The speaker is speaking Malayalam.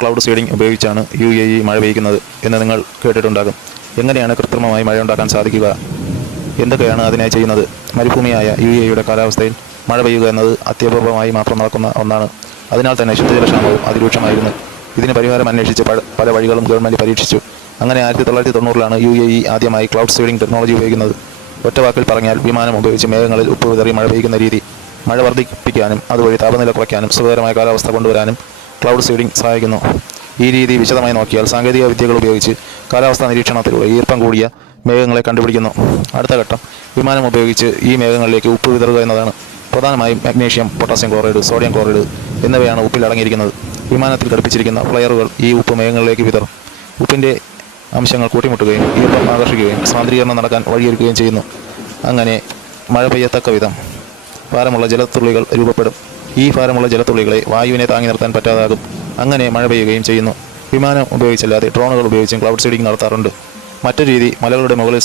ക്ലൗഡ് സീഡിംഗ് ഉപയോഗിച്ചാണ് UAE മഴ പെയ്യുന്നത് എന്ന് നിങ്ങൾ കേട്ടിട്ടുണ്ടാകും. എങ്ങനെയാണ് കൃത്രിമമായി മഴയുണ്ടാക്കാൻ സാധിക്കുക? എന്തൊക്കെയാണ് അതിനായി ചെയ്യുന്നത്? മരുഭൂമിയായ UAEയുടെ കാലാവസ്ഥയിൽ മഴ പെയ്യുക എന്നത് അത്യപൂർവമായി മാത്രം നടക്കുന്ന ഒന്നാണ്. അതിനാൽ തന്നെ ശുദ്ധജലക്ഷാമവും അതിരൂക്ഷമായിരുന്നു. ഇതിന് പരിഹാരം അന്വേഷിച്ച് പല വഴികളും ഗവൺമെൻറ് പരീക്ഷിച്ചു. അങ്ങനെ 1990-ലാണ് UAE ആദ്യമായി ക്ലൗഡ് സീഡിംഗ് ടെക്നോളജി ഉപയോഗിക്കുന്നത്. ഒറ്റവാക്കിൽ പറഞ്ഞാൽ വിമാനം ഉപയോഗിച്ച് മേഘങ്ങളിൽ ഉപ്പ് വിതറി മഴ പെയ്യുന്ന രീതി. മഴ വർദ്ധിപ്പിക്കാനും അതുവഴി താപനില കുറയ്ക്കാനും സുഖകരമായ കാലാവസ്ഥ കൊണ്ടുവരാനും ക്ലൗഡ് സീഡിംഗ് സഹായിക്കുന്നു. ഈ രീതി വിശദമായി നോക്കിയാൽ സാങ്കേതിക വിദ്യകൾ ഉപയോഗിച്ച് കാലാവസ്ഥാ നിരീക്ഷണത്തിലൂടെ ഈർപ്പം കൂടിയ മേഘങ്ങളെ കണ്ടുപിടിക്കുന്നു. അടുത്ത ഘട്ടം വിമാനം ഉപയോഗിച്ച് ഈ മേഘങ്ങളിലേക്ക് ഉപ്പ് വിതറുക എന്നതാണ്. പ്രധാനമായും magnesium, potassium chloride, sodium chloride എന്നിവയാണ് ഉപ്പിൽ അടങ്ങിയിരിക്കുന്നത്. വിമാനത്തിൽ ഘടിപ്പിച്ചിരിക്കുന്ന ഫ്ലയറുകൾ ഈ ഉപ്പ് മേഘങ്ങളിലേക്ക് വിതറും. ഉപ്പിൻ്റെ അംശങ്ങൾ കൂട്ടിമുട്ടുകയും ഈർപ്പം ആകർഷിക്കുകയും സാന്ദ്രീകരണം നടക്കാൻ വഴിയൊരുക്കുകയും ചെയ്യുന്നു. അങ്ങനെ മഴ പെയ്യത്തക്ക വിധം ഭാരമുള്ള ജലത്തുള്ളികൾ രൂപപ്പെടും. ഈ ഭാരമുള്ള ജലത്തുള്ളികളെ വായുവിനെ താങ്ങി നിർത്താൻ പറ്റാതാകും. അങ്ങനെ മഴ പെയ്യുകയും ചെയ്യുന്നു. വിമാനം ഉപയോഗിച്ചല്ലാതെ ഡ്രോണുകൾ ഉപയോഗിച്ചും ക്ലൗഡ് സീഡിംഗ് നടത്താറുണ്ട്. മറ്റൊരു രീതി മലകളുടെ മുകളിൽ